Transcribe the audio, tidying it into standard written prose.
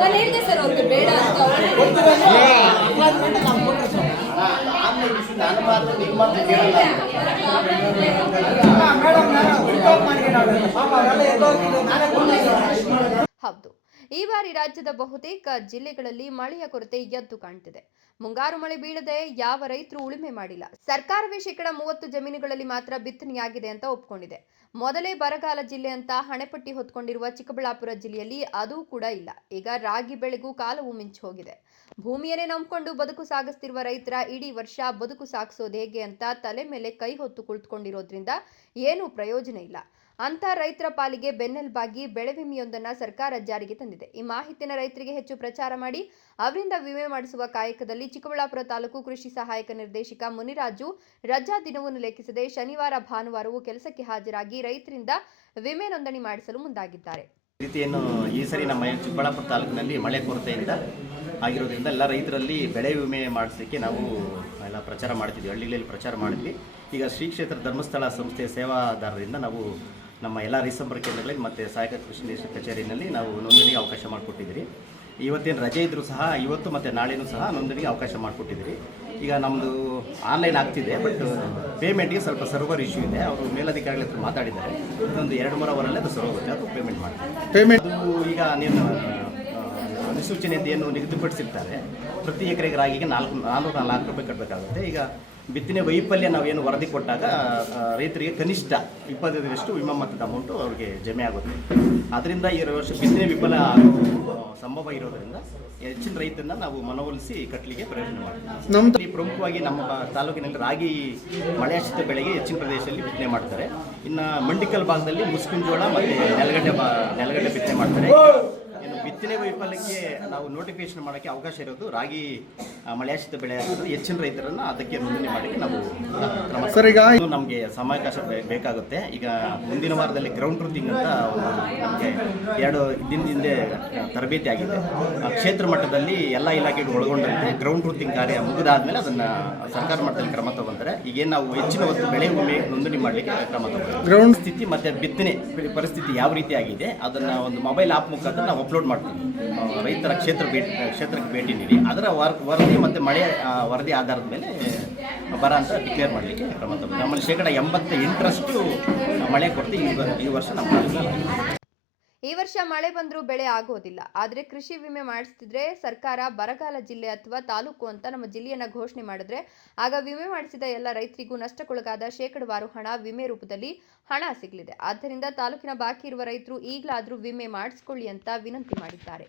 ನಾನು ಹೇಳಿದೆ ಸರ್ ಅವ್ರಿಗೆ ಬೇಡ ಅಂತ ಹೌದು, ಈ ಬಾರಿ ರಾಜ್ಯದ ಬಹುತೇಕ ಜಿಲ್ಲೆಗಳಲ್ಲಿ ಮಳೆಯ ಕೊರತೆ ಎದ್ದು ಕಾಣ್ತಿದೆ. ಮುಂಗಾರು ಮಳೆ ಬೀಳದೆ ಯಾವ ರೈತರು ಉಳುಮೆ ಮಾಡಿಲ್ಲ. ಸರ್ಕಾರವೇ 30% ಜಮೀನುಗಳಲ್ಲಿ ಮಾತ್ರ ಬಿತ್ತನೆಯಾಗಿದೆ ಅಂತ ಒಪ್ಕೊಂಡಿದೆ. ಮೊದಲೇ ಬರಗಾಲ ಜಿಲ್ಲೆ ಅಂತ ಹಣೆಪಟ್ಟಿ ಹೊತ್ಕೊಂಡಿರುವ ಚಿಕ್ಕಬಳ್ಳಾಪುರ ಜಿಲ್ಲೆಯಲ್ಲಿ ಅದೂ ಕೂಡ ಇಲ್ಲ. ಈಗ ರಾಗಿ ಬೆಳೆಗೂ ಕಾಲವು ಮಿಂಚು ಹೋಗಿದೆ. ಭೂಮಿಯನ್ನೇ ನಂಬಿಕೊಂಡು ಬದುಕು ಸಾಗಿಸ್ತಿರುವ ರೈತರ ಇಡೀ ವರ್ಷ ಬದುಕು ಸಾಗಿಸೋದು ಹೇಗೆ ಅಂತ ತಲೆ ಮೇಲೆ ಕೈ ಹೊತ್ತು ಕುಳಿತುಕೊಂಡಿರೋದ್ರಿಂದ ಏನೂ ಪ್ರಯೋಜನ ಇಲ್ಲ. ಅಂತ ರೈತರ ಪಾಲಿಗೆ ಬೆನ್ನೆಲುಬಾಗಿ ಬೆಳೆ ವಿಮೆಯೊಂದನ್ನು ಸರ್ಕಾರ ಜಾರಿಗೆ ತಂದಿದೆ. ಈ ಮಾಹಿತಿಯನ್ನು ರೈತರಿಗೆ ಹೆಚ್ಚು ಪ್ರಚಾರ ಮಾಡಿ ಅವರಿಂದ ವಿಮೆ ಮಾಡಿಸುವ ಕಾಯಕದಲ್ಲಿ ಚಿಕ್ಕಬಳ್ಳಾಪುರ ತಾಲೂಕು ಕೃಷಿ ಸಹಾಯಕ ನಿರ್ದೇಶಕ ಮುನಿರಾಜು ರಜಾ ದಿನವನ್ನು ಲೆಕ್ಕಿಸದೆ ಶನಿವಾರ ಭಾನುವಾರವೂ ಕೆಲಸಕ್ಕೆ ಹಾಜರಾಗಿ ರೈತರಿಂದ ವಿಮೆ ನೋಂದಣಿ ಮಾಡಿಸಲು ಮುಂದಾಗಿದ್ದಾರೆ. ರೀತಿಯನ್ನು ಈ ಸರಿ ನಮ್ಮ ಚಿಕ್ಕಬಳ್ಳಾಪುರ ತಾಲೂಕಿನಲ್ಲಿ ಮಳೆ ಕೊರತೆಯಿಂದ ಆಗಿರೋದ್ರಿಂದ ಎಲ್ಲ ರೈತರಲ್ಲಿ ಬೆಳೆ ವಿಮೆ ಮಾಡಿಸಲಿಕ್ಕೆ ನಾವು ಎಲ್ಲ ಪ್ರಚಾರ ಮಾಡ್ತಿದ್ವಿ, ಹಳ್ಳಿಗಳಲ್ಲಿ ಪ್ರಚಾರ ಮಾಡಿದ್ವಿ. ಈಗ ಶ್ರೀ ಕ್ಷೇತ್ರ ಧರ್ಮಸ್ಥಳ ಸಂಸ್ಥೆಯ ಸೇವಾದಾರರಿಂದ ನಾವು ನಮ್ಮ ಎಲ್ಲ ರೈತಸಂಪರ್ಕ ಕೇಂದ್ರಗಳಲ್ಲಿ ಮತ್ತು ಸಹಾಯಕ ಕೃಷಿ ನಿರ್ದೇಶಕ ಕಚೇರಿಯಲ್ಲಿ ನಾವು ನೋಂದಣಿಗೆ ಅವಕಾಶ ಮಾಡಿಕೊಟ್ಟಿದ್ದೀರಿ. ಇವತ್ತೇನು ರಜೆ ಇದ್ದರೂ ಸಹ ಇವತ್ತು ಮತ್ತು ನಾಳೆನೂ ಸಹ ನೋಂದಣಿಗೆ ಅವಕಾಶ ಮಾಡಿಕೊಟ್ಟಿದ್ದೀರಿ. ಈಗ ನಮ್ಮದು ಆನ್ಲೈನ್ ಆಗ್ತಿದೆ, ಬಟ್ ಪೇಮೆಂಟ್ಗೆ ಸ್ವಲ್ಪ ಸರ್ವರ್ ಇಶ್ಯೂ ಇದೆ. ಅವರು ಮೇಲಧಿಕಾರಿಗಳ ಹತ್ರ ಮಾತಾಡಿದ್ದಾರೆ, ಒಂದು 2-3 ಅವರಲ್ಲಿ ಅದು ಸರ್ವ್ ಆಗುತ್ತೆ, ಅದು ಪೇಮೆಂಟ್ ಮಾಡ್ತಾರೆ. ಅದು ಈಗ ನೀವು ಅಧಿಸೂಚನೆಯಿಂದ ಏನು ನಿಗದಿಪಡಿಸಿರ್ತಾರೆ, ಪ್ರತಿ ಎಕರೆಗೆ ರಾಗಿಗೆ 404 ರೂಪಾಯಿ ಕಟ್ಟಬೇಕಾಗುತ್ತೆ. ಈಗ ಬಿತ್ತನೆ ವೈಫಲ್ಯ ನಾವೇನು ವರದಿ ಕೊಟ್ಟಾಗ ರೈತರಿಗೆ ಕನಿಷ್ಠ 25% ವಿಮಾ ಮೊತ್ತದ ಅಮೌಂಟು ಅವ್ರಿಗೆ ಜಮೆ ಆಗುತ್ತೆ. ಆದ್ದರಿಂದ ಈ ವರ್ಷ ಬಿತ್ತನೆ ವಿಫಲ ಸಂಭವ ಇರೋದರಿಂದ ಹೆಚ್ಚಿನ ರೈತರನ್ನ ನಾವು ಮನವೊಲಿಸಿ ಕಟ್ಟಲಿಕ್ಕೆ ಪ್ರಯತ್ನ ಮಾಡ್ತೀವಿ. ಪ್ರಮುಖವಾಗಿ ನಮ್ಮ ತಾಲೂಕಿನಲ್ಲಿ ರಾಗಿ ಮಳೆಯಾಶ್ರಿತ ಬೆಳೆಗೆ ಹೆಚ್ಚಿನ ಪ್ರದೇಶದಲ್ಲಿ ಬಿತ್ತನೆ ಮಾಡ್ತಾರೆ. ಇನ್ನು ಮಂಡಿಕಲ್ ಭಾಗದಲ್ಲಿ ಮುಸ್ಕಿನ ಜೋಳ ಮತ್ತು ನೆಲಗಡ್ಡೆ ಬಿತ್ತನೆ ಮಾಡ್ತಾರೆ. ಬಿತ್ತನೆ ವೈಫಲ್ಯಕ್ಕೆ ನಾವು ನೋಟಿಫಿಕೇಶನ್ ಮಾಡೋಕ್ಕೆ ಅವಕಾಶ ಇರೋದು ರಾಗಿ ಮಳೆಯಾಶ್ರಿತ ಬೆಳೆ ಆಗಿರೋದು ಹೆಚ್ಚಿನ ರೈತರನ್ನು ಅದಕ್ಕೆ ನೋಂದಣಿ ಮಾಡೋಕ್ಕೆ ನಾವು ಕ್ರಮ. ನಮಗೆ ಸಮಯಾವಕಾಶ ಬೇಕಾಗುತ್ತೆ. ಈಗ ಮುಂದಿನ ವಾರದಲ್ಲಿ ಗ್ರೌಂಡ್ ಟ್ರೂತಿಂಗ್ ಅಂತ ನಮಗೆ 2 ದಿನದಿಂದ ತರಬೇತಿ ಆಗಿದೆ. ಕ್ಷೇತ್ರ ಮಟ್ಟದಲ್ಲಿ ಎಲ್ಲ ಇಲಾಖೆಗಳು ಒಳಗೊಂಡಂತೆ ಗ್ರೌಂಡ್ ಟ್ರೂತಿಂಗ್ ಕಾರ್ಯ ಮುಗಿದಾದ್ಮೇಲೆ ಅದನ್ನು ಸರ್ಕಾರ ಮಟ್ಟದಲ್ಲಿ ಕ್ರಮ ತಗೊಂತಾರೆ. ಈಗೇನು ನಾವು ಹೆಚ್ಚಿನ ಹೊತ್ತು ಬೆಳೆ ವಿಮೆ ನೋಂದಣಿ ಮಾಡಲಿಕ್ಕೆ ಕ್ರಮ ತಗೊಂತಾರೆ. ಗ್ರೌಂಡ್ ಸ್ಥಿತಿ ಮತ್ತು ಬಿತ್ತನೆ ಪರಿಸ್ಥಿತಿ ಯಾವ ರೀತಿ ಆಗಿದೆ ಅದನ್ನು ಒಂದು ಮೊಬೈಲ್ ಆ್ಯಪ್ ಮುಖಾಂತರ ನಾವು ಅಪ್ಲೋಡ್ ಮಾಡ್ತೀವಿ. ರೈತರ ಕ್ಷೇತ್ರಕ್ಕೆ ಭೇಟಿ ನೀಡಿ ಅದರ ವರದಿ ಮತ್ತು ಮಳೆ ವರದಿ ಆಧಾರದ ಮೇಲೆ ಬರ ಅಂತ ಡಿಕ್ಲೇರ್ ಮಾಡಲಿಕ್ಕೆ ಕ್ರಮ ತಗೊಂಡು ನಮ್ಮಲ್ಲಿ 88% ಮಳೆ ಕೊರತೆ ಈ ವರ್ಷ ನಮ್ಮ ತಾಲೂಕಿನಲ್ಲಿ. ಈ ವರ್ಷ ಮಳೆ ಬಂದರೂ ಬೆಳೆ ಆಗೋದಿಲ್ಲ. ಆದರೆ ಕೃಷಿ ವಿಮೆ ಮಾಡಿಸ್ತಿದ್ರೆ ಸರ್ಕಾರ ಬರಗಾಲ ಜಿಲ್ಲೆ ಅಥವಾ ತಾಲೂಕು ಅಂತ ನಮ್ಮ ಜಿಲ್ಲೆಯನ್ನ ಘೋಷಣೆ ಮಾಡಿದ್ರೆ ಆಗ ವಿಮೆ ಮಾಡಿಸಿದ ಎಲ್ಲ ರೈತರಿಗೂ ನಷ್ಟಕ್ಕೊಳಗಾದ ಶೇಕಡವಾರು ಹಣ ವಿಮೆ ರೂಪದಲ್ಲಿ ಹಣ ಸಿಗಲಿದೆ. ಆದ್ದರಿಂದ ತಾಲೂಕಿನ ಬಾಕಿ ಇರುವ ರೈತರು ಈಗಲಾದರೂ ವಿಮೆ ಮಾಡಿಸ್ಕೊಳ್ಳಿ ಅಂತ ವಿನಂತಿ ಮಾಡಿದ್ದಾರೆ.